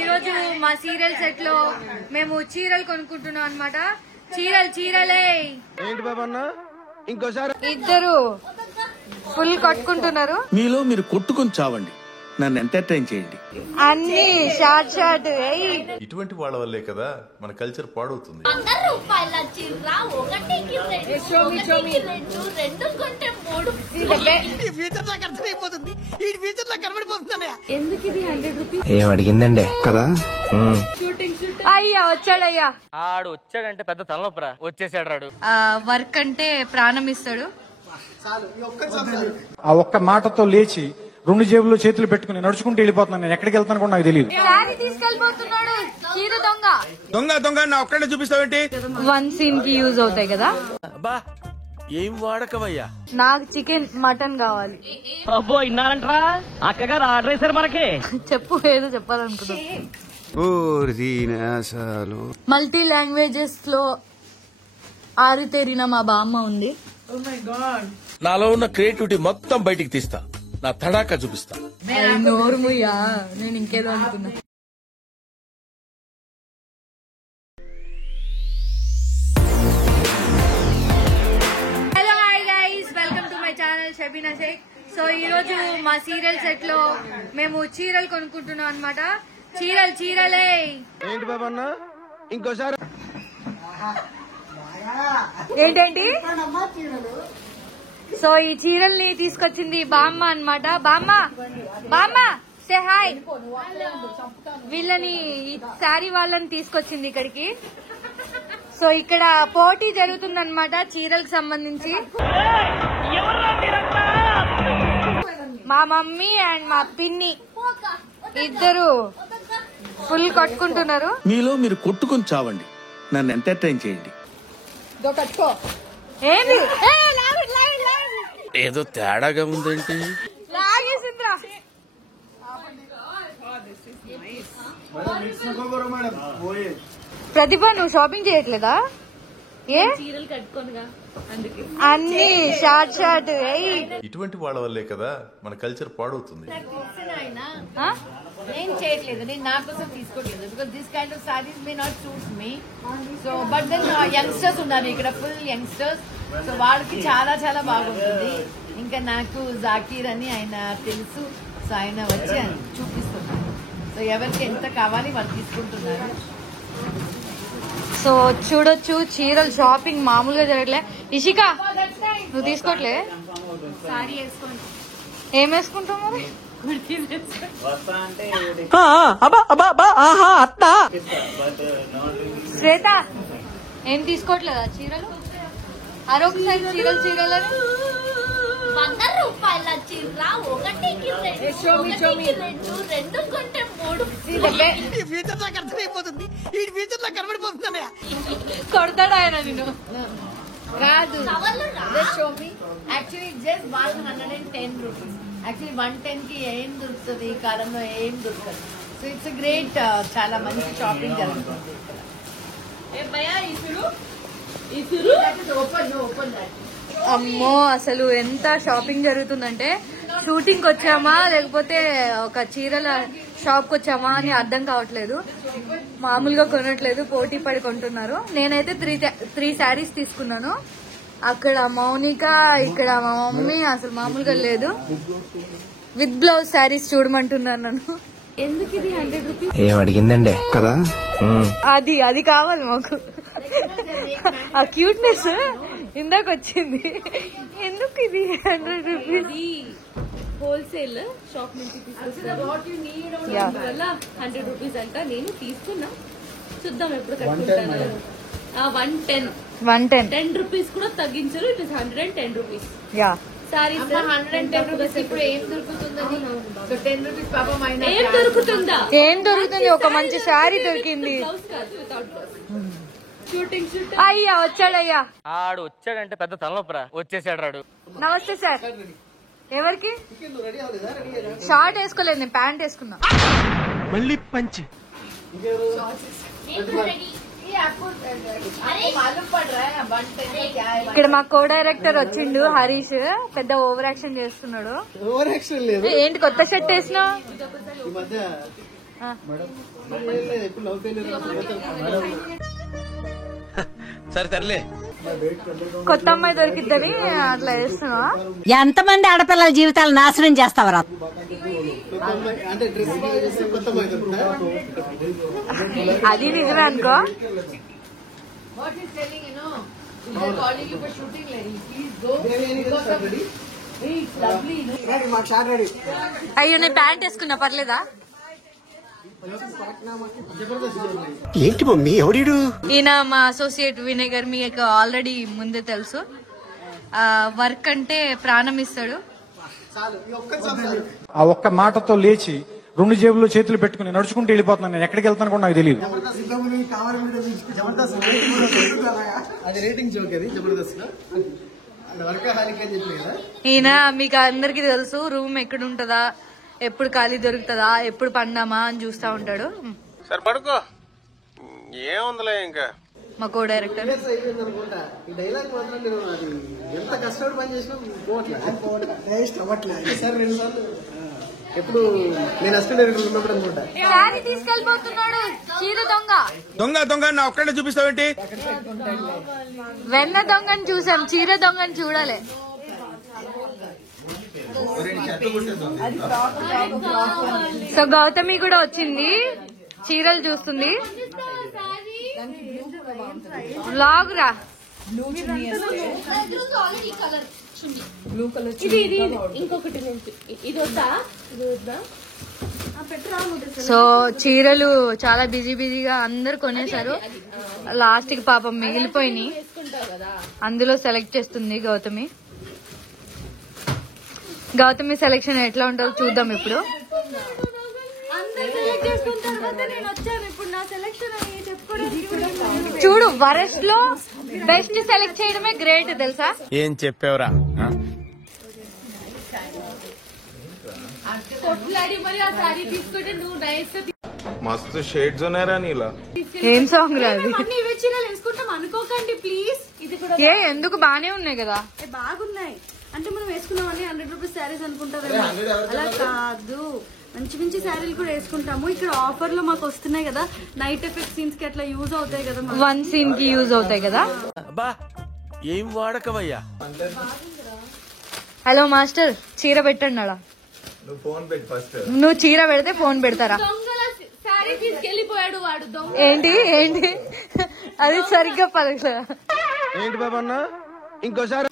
ఈ రోజు మా సీరియల్ సెట్ లో మేము చీరలు కొనుక్కుంటున్నాం అన్నమాట. చీరలే ఏంటి బాబా అన్న ఇంకోసారి ఇద్దరు ఫుల్ కట్టుకుంటున్నారు. మీలో మీరు కొట్టుకొని చావండి, నన్ను ఎంటర్టైన్ చేయండి. అన్ని షార్ట్ ఇటువంటి వాళ్ళ వల్లే కదా మన కల్చర్ పాడవుతుంది. ఏమడిగిందండి కదా. అయ్యా వచ్చాడయ్యా, ఆడు వచ్చాడంటే పెద్ద తలనొప్పరా, వచ్చేసాడు రాడు. వర్క్ అంటే ప్రాణం ఇస్తాడు. ఆ ఒక్క మాటతో లేచి 2 జేబుల్లో చేతులు పెట్టుకుని నడుచుకుంటూ వెళ్ళిపోతున్నాను. నేను ఎక్కడికి వెళ్తాను కూడా నాకు తెలియదు. తీసుకెళ్లిపోతున్నాడు చీర దొంగ నా ఒక్కడే చూపిస్తావేంటి? 1 సీన్ కి యూజ్ అవుతాయి కదా. బా ఏం వాడకవయ్యా. నాకు చికెన్ మటన్ కావాలి. అబ్బో ఇన్నారంట్రా, అక్కగారు ఆర్డర్ వేసారు మనకి. చెప్పు, ఏదో చెప్పాలనుకున్నా. మల్టీ లాంగ్వేజెస్ లో ఆరితేరిన మా బామ్మ ఉంది. నాలో ఉన్న క్రియేటివిటీ మొత్తం బయటికి తీస్తా, నా తడాకా చూపిస్తా. నోరుముయ్యా, నేను ఇంకేదో అనుకున్నా. Hello hi guys, welcome to my channel Shabina Shaik. So ఈ రోజు మా సీరియల్ సెట్ లో మేము చీరలు కొనుక్కుంటున్నాం అన్నమాట. చీరలే ఏంటి బాబా అన్న ఇంకోసారి ఏంటండి. సో ఈ చీరల్ని తీసుకొచ్చింది బామ్మ అన్నమాట. బామ్మ సే హాయ్. వీళ్ళని శారీ వాళ్ళని తీసుకొచ్చింది ఇక్కడికి. సో ఇక్కడ పోటీ జరుగుతుందన్నమాట చీరలకు సంబంధించి. మా మమ్మీ అండ్ మా పిన్ని ఇద్దరు ఫుల్ కట్టుకుంటున్నారు. మీలో మీరు కొట్టుకొని చావండి, నన్ను ఎంటర్టైన్ చేయండి. ఏంది ఏదో తేడాగా ఉందేంటి. లాగేసింద్రా. ప్రతిభ, నువ్వు షాపింగ్ చేయట్లేదా? ఏ చీరలు కట్టుకోనుగా, అన్ని షార్ట్ ఇటువంటి వాళ్ళ వల్లే కదా మన కల్చర్ పాడవుతుంది. నేను చేయట్లేదు, నేను నా కోసం తీసుకోవట్లేదు. Because this kind of saris may not suits me. So but then youngsters ఉన్నారు ఇక్కడ, ఫుల్ యంగ్స్టర్స్. సో వాళ్ళకి చాలా చాలా బాగుంటుంది. ఇంకా నాకు జాకీర్ అని ఆయన తెలుసు. సో ఆయన వచ్చి చూపిస్తున్నారు. సో ఎవరికి ఎంత కావాలి వాళ్ళు తీసుకుంటున్నారు. సో చూడొచ్చు, చీరలు షాపింగ్ మామూలుగా జరగలే. ఇషిక, నువ్వు తీసుకోవట్లే? సారీ వేసుకోండి. ఏం వేసుకుంటావు మరి? శ్వేత, ఏం తీసుకోవట్లేదా చీరలు? అరొకసారి చీరలు అని 100 రూపాయల చీర ఒకటికి 2 కొంటే 3 కొడతాడు ఆయన నిన్ను. రాదు. Actually just 110 rupees. యాక్చువల్లీ 110 కి ఏం దొరుకుతుంది ఈ కాలంలో, ఏం దొరకదు. సో ఇట్స్ గ్రేట్, చాలా మంచి షాపింగ్ జరుగుతుంది. అమ్మో, అసలు ఎంత షాపింగ్ జరుగుతుందంటే షూటింగ్ వచ్చామా లేకపోతే ఒక చీరల షాప్ కి వచ్చామా అని అర్థం కావట్లేదు. మామూలుగా కొనట్లేదు, పోటీ పడి కొంటున్నారు. నేనైతే 3 శారీస్ తీసుకున్నాను. అక్కడ మౌనిక, ఇక్కడ మా మమ్మీ అసలు మామూలుగా లేదు. విత్ బ్లౌజ్ శారీస్ చూడమంటున్నాను నన్ను. ఎందుకు ఇది 100 రూపీస్? ఏమడిగిందండి కదా. అది కావాలి మాకు. ఆ క్యూట్నెస్ ఇందాక వచ్చింది. ఎందుకు ఇది 100 రూపీస్? హోల్సేల్ షాప్ నుంచి తీసుకొస్తారు. 100 రూపీస్ అంట. నేను తీసుకున్నా, చూద్దాం ఎప్పుడు కట్టుకుంటాను. 110 10 రూపీస్ కూడా తగ్గించారు. It is 110 rupees. Sorry 110 rupees. ఇప్పుడు ఏం దొరుకుతుందని? 10 రూపీస్ పాపం అయినా ఏం దొరుకుతుందా? ఏం దొరుకుతుంది? ఒక మంచి శారీ దొరికింది. అయ్యా వచ్చాడయ్యా, ఆడు వచ్చాడంటే పెద్ద తలనొప్పరా, వచ్చేసాడు రాడు. నమస్తే సార్. ఎవరికి? షార్ట్ వేసుకోలేదు, నేను ప్యాంట్ వేసుకున్నా. మళ్ళీ పంచి. ఇక్కడ మా కో డైరెక్టర్ వచ్చిండు హరీష్, పెద్ద ఓవర్ యాక్షన్ చేస్తున్నాడు. ఓవర్ యాక్షన్ లేదు. ఏంటి కొత్త షర్ట్ వేసినావు? సరే తరలే. కొత్త అమ్మాయి దొరికిద్దని అట్లా చేస్తున్నా. ఎంతమంది ఆడపిల్లల జీవితాలు నాశనం చేస్తావరా? అది నిజమే అనుకో. అయ్యో నేను ప్యాంట్ వేసుకున్నా, పర్లేదా? ఏంటి మమ్మీ ఎవడీడు? ఈయన మా అసోసియేట్ వినేగర్, మీకు ఆల్రెడీ ముందే తెలుసు. వర్క్ అంటే ప్రాణం ఇస్తాడు. ఆ ఒక్క మాటతో లేచి 2 జేబుల్లో చేతులు పెట్టుకుని నడుచుకుంటూ వెళ్ళిపోతున్నాను. నేను ఎక్కడికి వెళ్తాను కూడా నాకు తెలియదు. ఈయన మీకు అందరికి తెలుసు, రూమ్ ఎక్కడ ఉంటుందా, ఎప్పుడు ఖాళీ దొరుకుతుందా, ఎప్పుడు పండామా అని చూస్తా ఉంటాడు. సరే పడుకో, ఏముందిలే ఇంకా. మా కో డైరెక్టర్. ఎప్పుడు నేను అసిస్టెంట్ ఉన్నప్పుడు అనుకుంటా తీసుకెళ్ళిపోతున్నాడు చీర దొంగ. దొంగ దొంగ నా ఒక్కడే చూపిస్తావేంటి? వెన్న దొంగని చూసాం, చీర దొంగని చూడాలి. సో గౌతమి కూడా వచ్చింది, చీరలు చూస్తుంది. వ్లాగ్ రా. సో చీరలు చాలా బిజీగా అందరు కొనేశారు. లాస్ట్ కి పాపం మిగిలిపోయినాయి, అందులో సెలెక్ట్ చేస్తుంది గౌతమి. గౌతమి సెలెక్షన్ ఎట్లా ఉంటుందో చూద్దాం ఇప్పుడు. చూడు, వరస్ట్ లో బెస్ట్ సెలెక్ట్ చేయడమే గ్రేట్ తెలుసా? ఏం చెప్పావురా? మస్తు షేడ్స్ ఉన్నారా నీలా? ఏం సాంగ్ రాదు? అనుకోకండి ప్లీజ్. ఇది కూడా ఏ ఎందుకు బానే ఉన్నాయి కదా? బాగున్నాయి అంటే మనం వేసుకున్నామని 100 రూపీస్ శారీస్ అనుకుంటారు. అలా కాదు, మంచి మంచి శారీలు కూడా వేసుకుంటాము. ఇక్కడ ఆఫర్ లో మాకు వస్తున్నాయి కదా, నైట్ ఎఫెక్ట్ సీన్స్ కి అట్లా యూజ్ అవుతాయి కదా, 1 సీన్ కి యూజ్ అవుతాయి కదా. ఏం వాడకవయ్యా? హలో మాస్టర్, చీర పెట్టండి అలా. నువ్వు ఫోన్ పెట్టి ఫస్ట్. నువ్వు చీర పెడితే ఫోన్ పెడతారా? శారీ తీసుకెళ్లిపోయాడు వాడు దొంగ. ఏంటి ఏంటి అది సరిగ్గా పలకలే. ఏంటి బాబన్న? ఇంకోసారి.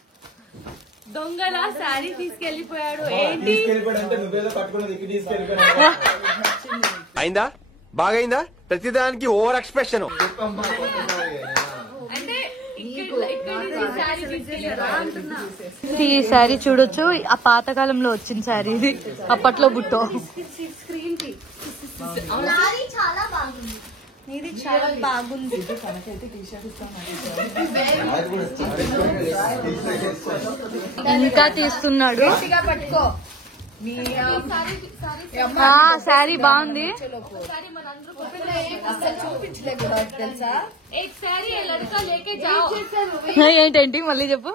దొంగలా శారీ తీసుకెళ్లిపోయాడు. ఏంటి అయిందా? బాగైందా? ప్రతిదానికి ఓవర్ ఎక్స్ప్రెషన్. అంటే శారీ తీసుకెళ్లారా అంటున్నా. ఈ శారీ చూడొచ్చు, ఆ పాతకాలంలో వచ్చిన శారీ ఇది, అప్పట్లో బుట్టో. చాలా బాగుంది. ఇది చాలా బాగుంది. ఇంకా తీస్తున్నాడు. శారీ బాగుంది. ఏంటేంటి మళ్ళీ చెప్పు.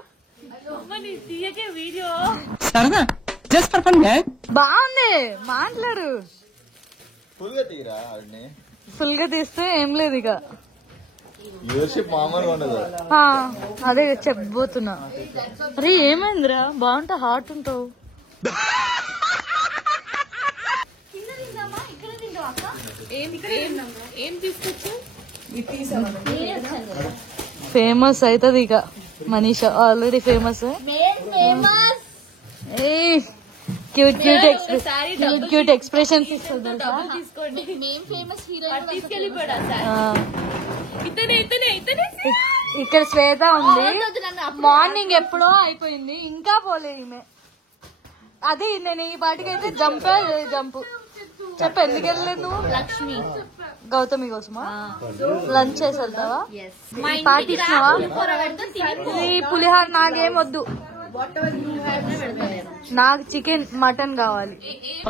బాగుంది, మాట్లాడు. ఫుల్ గా తీస్తే ఏం లేదు ఇక. అదే చెప్పబోతున్నా. అరే ఏమైందిరా, బాగుంటా, హాట్ ఉంటావు. ఏం తీసుకొచ్చా? ఫేమస్ అవుతుంది ఇక Manisha, already famous. Cute cute cute expressions ఇస్తుంది. ఇక్కడ శ్వేత ఉంది, మార్నింగ్ ఎప్పుడో అయిపోయింది, ఇంకా పోలేదు ఈమె. అది నేను ఈ పాటికైతే జంపు చెప్పు. ఎందుకు వెళ్ళలేదు నువ్వు? లక్ష్మి గౌతమి కోసమా లంచ్ చేసి వెళ్తావా? పార్టీ ఇచ్చినావా? ఈ పులిహార నాకేం వద్దు, నాకు చికెన్ మటన్ కావాలి.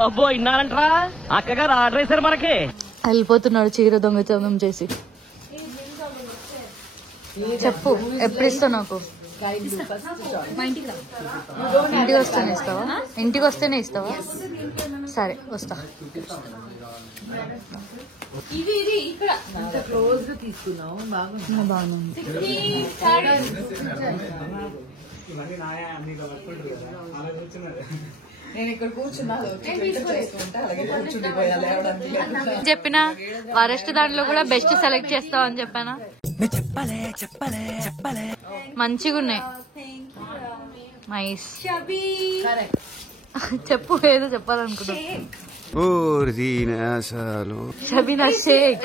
అబ్బో ఇన్నారంటరా, అక్కగారు ఆర్డర్ వేశారు మనకి. వెళ్ళిపోతున్నాడు చీర దొంగతనం చేసి. చెప్పు ఎప్పుడు ఇస్తావు నాకు? ఇంటికి వస్తేనే ఇస్తావా? ఇంటికి వస్తేనే ఇస్తావా? సరే వస్తా. ఇది ఇక్కడ క్లోజ్ గా తీసుకున్నావు. బాగుంది. నేను ఇక్కడ కూర్చున్నా చెప్పినా వరస్ట్ దాంట్లో కూడా బెస్ట్ సెలెక్ట్ చేస్తావు అని చెప్పానా? మంచిగా ఉన్నాయి. నైస్. చెప్పు ఏదో చెప్పాలనుకున్నా. షబీనా షేక్.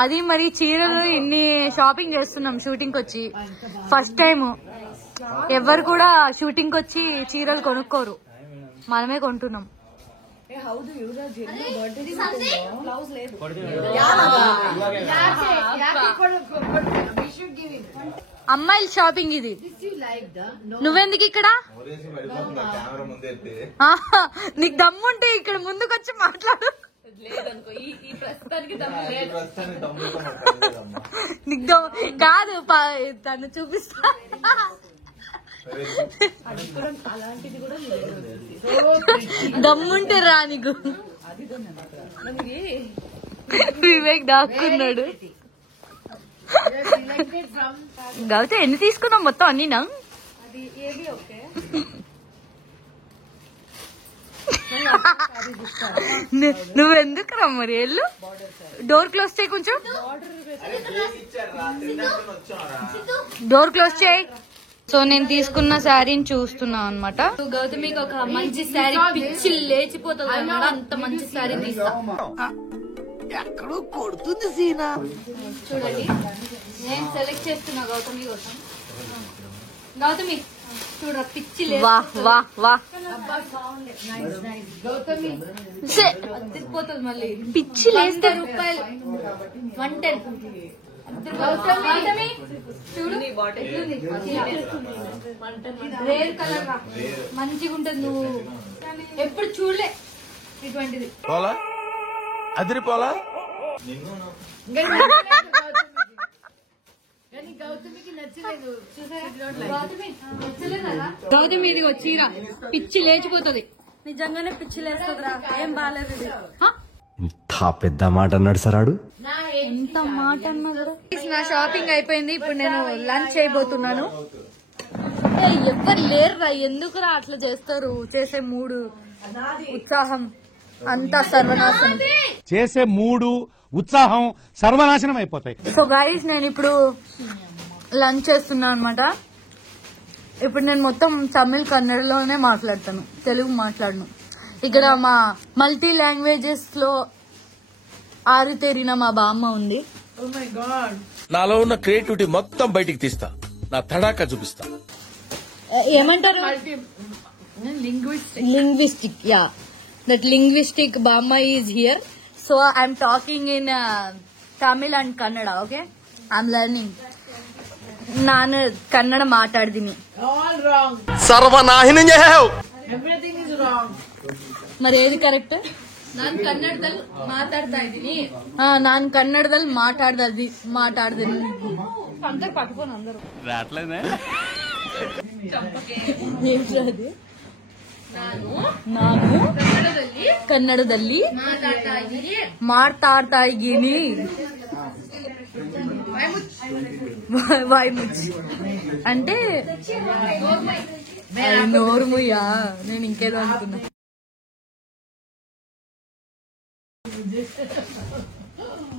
అది మరి చీరలు ఇన్ని షాపింగ్ చేస్తున్నాం షూటింగ్ వచ్చి. ఫస్ట్ టైం ఎవరు కూడా షూటింగ్ వచ్చి చీరలు కొనుక్కోరు, మనమే కొంటున్నాం. అమ్మాయిల షాపింగ్ ఇది. నువ్వెందుకు ఇక్కడ? నీకు దమ్ముంటే ఇక్కడ ముందుకొచ్చి మాట్లాడు. నీకు కాదు, తను చూపిస్తా. దమ్ముంటే రా. నీకు వివేక్ దాక్కున్నాడు. గౌతే ఎన్ని తీసుకున్నాం మొత్తం? అన్నీనా? నువ్వెందుకు రా మరి? వెళ్ళు, డోర్ క్లోజ్ చేయి, కొంచెం డోర్ క్లోజ్ చేయి. సో నేను తీసుకున్న శారీని చూస్తున్నా అనమాట. గౌతమికి ఒక మంచి శారీ పిచ్చి లేచిపోతుంది అన్నమాట. అంత మంచి శారీ తీస్తా. ఎక్కడో కొడుతుంది సీనా. చూడండి, నేను సెలెక్ట్ చేస్తున్నా గౌతమి కోసం. గౌతమి చూడ, పిచ్చి తిరిగిపోతుంది మళ్ళీ. పిచ్చి లేస్తే రూపాయలు 110. రేర్ కలర్ మంచిగా ఉంటది. నువ్వు ఎప్పుడు చూడలే ఇటువంటిది. పోలా అదిరిపోలా. గౌతమి ఇది చీర పిచ్చి లేచిపోతుంది. నిజంగానే పిచ్చి లేస్తుందిరా. ఏం బాగాలేదు. ఇంత పెద్ద మాట అన్నాడు సరాడు. ఎంత మాట అన్నాడు. నా షాపింగ్ అయిపోయింది. ఇప్పుడు నేను లంచ్ చేయబోతున్నాను. ఎవ్వరు లేరురా, ఎందుకురా అట్లా చేస్తారు? చేసే మూడు ఉత్సాహం అంతా సర్వనాశనం. చేసే మూడు ఉత్సాహం సర్వనాశనం అయిపోతాయి. సో గైస్, నేను ఇప్పుడు లంచ్ చేస్తున్నాను అనమాట. ఇప్పుడు నేను మొత్తం తమిళ్ కన్నడలోనే మాట్లాడతాను, తెలుగు మాట్లాడను. ఇక్కడ మా మల్టీ లాంగ్వేజెస్ లో ఆరితేరిన మా బామ్మ ఉంది. నాలో ఉన్న క్రియేటివిటీ మొత్తం బయటికి తీస్తా, నా తడాకా చూపిస్తా. ఏమంటారు? లింగ్విస్టిక్. యా, దట్ లింగ్విస్టిక్ బామ్మ is here. So I'm talking in Tamil and Kannada. Okay, I'm learning. ನಾನು ಕನ್ನಡ ಮಾತಾಡ್ತೀನಿ. ಸರ್ವನಾಶನ మరి ఏది కరెక్ట్? ನಾನು ಕನ್ನಡದಲ್ಲಿ ಮಾತಾಡ್ತಾ ಇದ್ದೀನಿ. ನಾನು ಕನ್ನಡದಲ್ಲಿ ಮಾತಾಡ್ತೀನಿ. అందరు పట్టుకోను, అందరు రాట్లేదే. ఏంటది? ನಾನು ಕನ್ನಡದಲ್ಲಿ ಮಾತಾಡ್ತಾ ಇದ್ದೀನಿ. వాయిముచ్చి అంటే నోరుముయ్యా. నేను ఇంకేదో అనుకున్నా.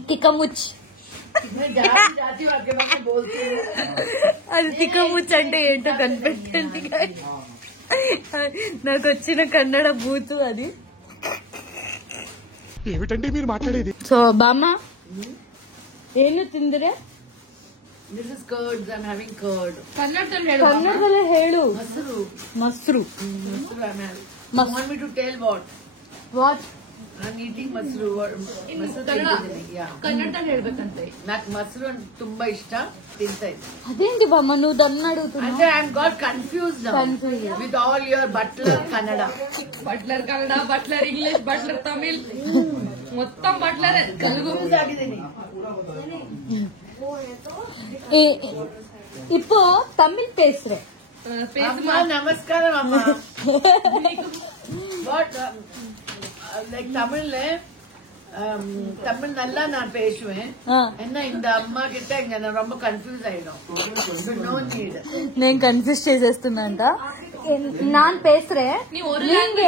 తిక్కముచ్చి. అది తిక్కముచ్చి అంటే ఏంటో కనిపెట్టండి. నాకు వచ్చిన కన్నడ బూతు అది. ఏమిటండి మీరు మాట్లాడేది? సో బామ్మ ಏನು ತಿಂದ್ರೆ? This is curds. I'm having curd. ಕನ್ನಡದಲ್ಲೇ ಹೇಳು. ಮೊಸರು. I'm having. You want me to tell what? What? ನಾನು ಈಟಿಂಗ್ ಮೊಸರು ಕನ್ನಡದಲ್ಲಿ ಹೇಳ್ಬೇಕಂತೆ. నాకు ಮೊಸರು ತುಂಬಾ ಇಷ್ಟ, ತಿಂತಾ ಇದ್ದೆ. ಅದೇಂటి ಬಾಮ್ಮ నువ్వు దమ్ము అడుగుతున్నావు? అంటే I'm got confused with all your butler Kannada, butler Kannada, butler English, butler Tamil, మొత్తం బట్లర్ ಕನ್ಫ್ಯೂಸ್ ಆಗಿದ್ದೀನಿ. இப்போ தமிழ் பேசுறேன். அம்மா நமஸ்காரம் அம்மா. வாட் லைக் தமிழ்ல தமிழ் நல்லா நான் பேசுவேன். என்ன இந்த అమ్మ கிட்ட இங்க நான் ரொம்ப கன்ஃபியூஸ் ஆயிடும். No need. నేను కన్ఫ్యూజ్ చేసేస్తున్నంట. நான் பேசுறேன், நீங்க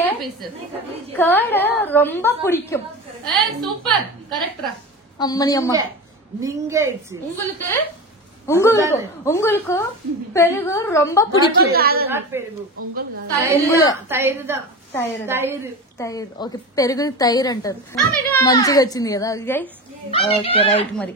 கர்ட் ரொம்ப பிடிக்கும். சூப்பர், கரெக்ட்டா? அம்மனி அம்மா நீங்க இட்ஸ் உங்களுக்கு பெருகு ரொம்ப பிடிக்கும். తైరు ఓకే, పెరుగు తైరు అంటారు. మంచిగా వచ్చింది కదా గైస్. ఓకే రైట్ మరి.